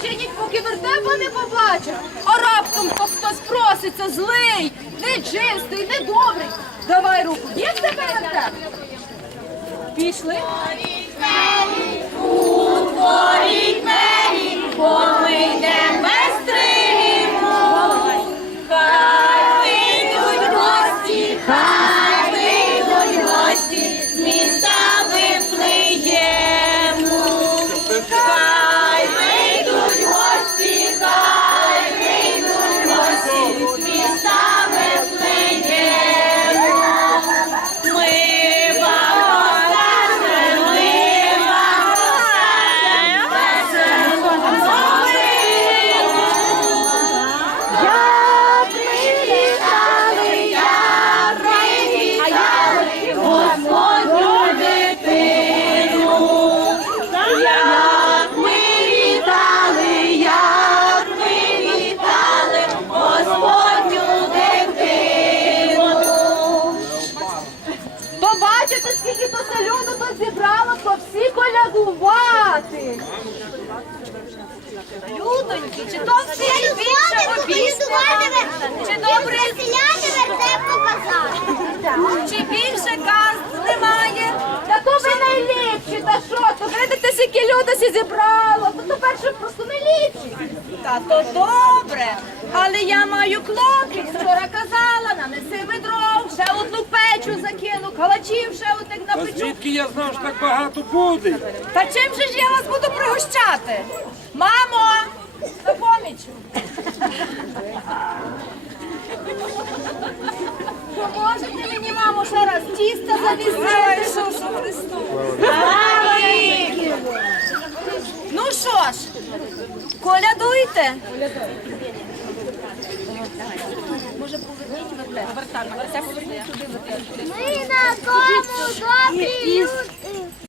чинять, поки вертепа не побачать. А раптом то хтось проситься злий, нечистий, недобрий. Давай руку, є в тебе вертеп? Пішли. Всі колядувати. Людоньки, чи то всі більше обійшли? Чи добре, вертеп показали. чи більше казк немає? Та то ви найліпші, та що? То видите, скільки люди сі зібрало, то тепер що просто найліпші. Та то добре, але я маю клопіт, вчора казала, калачів ще отак А напечу. звідки я знав, що так багато буде? Та чим же ж я вас буду пригощати? Мамо, на поміч. Поможете мені, мамо, ще раз тісто завісити? Ісусу Христу. Ну що ж, колядуйте. Може, поверніть вертеп. Ми на кому добрі люди.